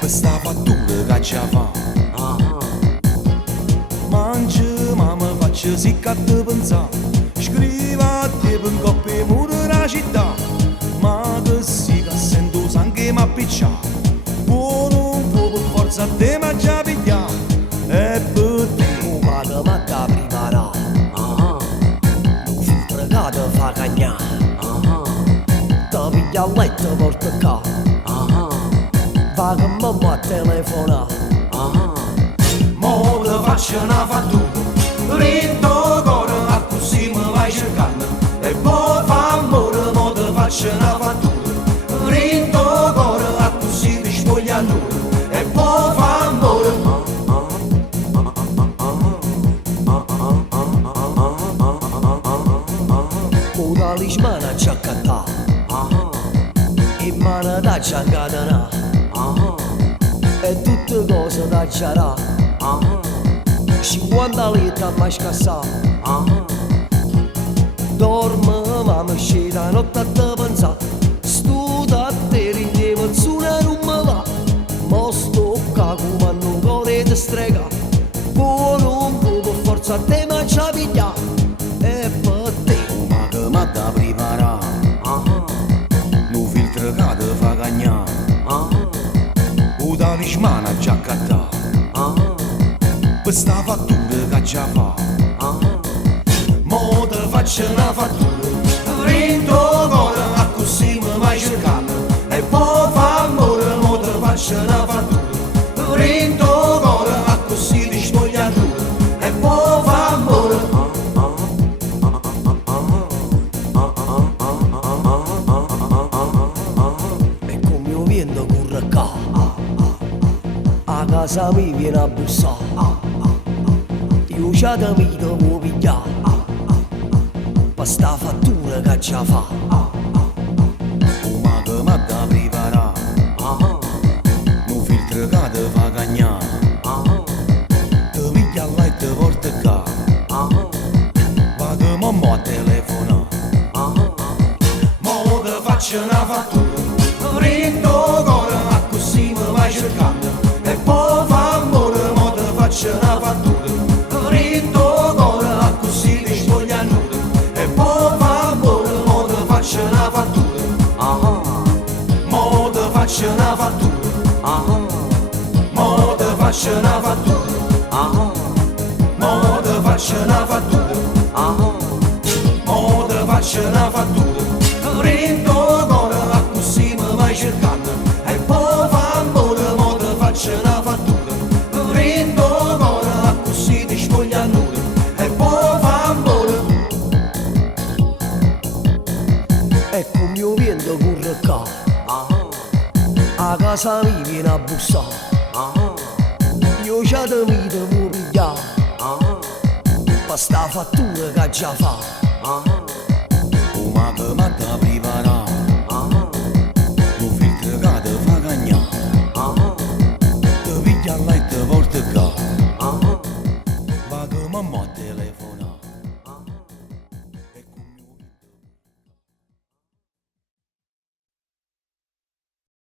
Questa fattura che ci fa mangi ma mi faccio sì che te pensare. Scrivo a te per un coppia e muro della città. Ma che sì che sento sangue mi appiccia. Buono un po' per forza a te ma già piglia. E per te ma che matta prima no. Un filtro che te fa cagnare. Te piglia a letto porta qua. Va che mi va a telefonare. mo te faccio una fattura. Rinto cuore a così mi vai cercando. E poi fa amore mo te faccio una fattura. Rinto cuore a così ti spoglia nulla. E poi fa amore. Un talismano ci accattà. In mano da ci accatena. E tutte cose da giarà. 50 litri a mai scassare. Dormo ma mi scende la notte a te pensare. Sto da te rindiamo zona non mi va. Ma sto qua come non cuore di strega. Buono un po' per forza a te ma ci piglia. E per te Ma che m'ha da preparare. Nu filtro che te fa cagnare. Un talismano già accattà. Questa fattura che già fa. Mo te faccio una fattura. Rinto cuore a così mi vai cercando. E poi fa amore mo te faccio una fattura. Rinto cuore a così ti spoglia nulla. E poi fa amore. e come io viendo corre qua. A casa mi viene a bussare. Io già da mi devo pigliare. Per sta fattura che già fa. Ma che m'ha da preparare. Nu filtro che te fa cagnare. Te piglia là e te porta qua. Va che mo a telefonare. Mo te faccio una fattura. Rinto cuore a così mi vai cercando. E poi fa amore mo te faccio una fattura. Rinto cuore a così ti spoglia nuda. E poi fa amore mo te faccio una fattura. Mo te faccio una fattura. Mo te faccio una fattura. Mo te faccio una fattura. Mo te faccio una fattura. Rinto cuore a così mi vai cercando. E poi fa amore mo te faccio una fattura. Rinto cuore a così ti spoglia nuda. E poi fa amore. E come io viendo corre qua. A casa mi viene a bussare. Io già da mi devo pigliare. Per sta fattura che già fa. Ma che m'ha da preparare. Nu filtro che te fa cagnare. Te piglia là e te porta qua. Va che mo a telefono.